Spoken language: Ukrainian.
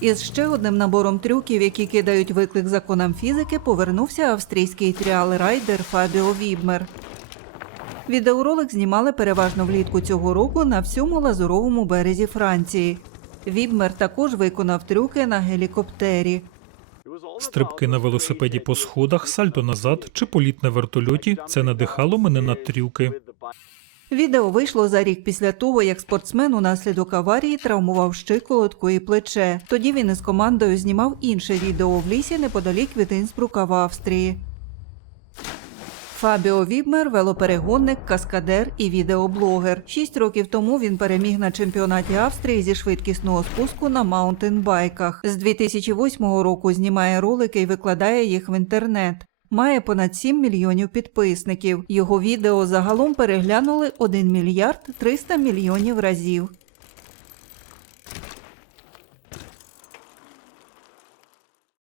Із ще одним набором трюків, які кидають виклик законам фізики, повернувся австрійський тріал-райдер Фабіо Вібмер. Відеоролик знімали переважно влітку цього року на всьому лазуровому березі Франції. Вібмер також виконав трюки на гелікоптері. Стрибки на велосипеді по сходах, сальто назад чи політ на вертольоті це надихало мене на трюки. Відео вийшло за рік після того, як спортсмен унаслідок аварії травмував щиколотку і плече. Тоді він із командою знімав інше відео в лісі неподалік від Інсбрука в Австрії. Фабіо Вібмер – велоперегонник, каскадер і відеоблогер. Шість років тому він переміг на чемпіонаті Австрії зі швидкісного спуску на маунтинбайках. З 2008 року знімає ролики і викладає їх в інтернет. Має понад 7 мільйонів підписників. Його відео загалом переглянули 1 мільярд 300 мільйонів разів.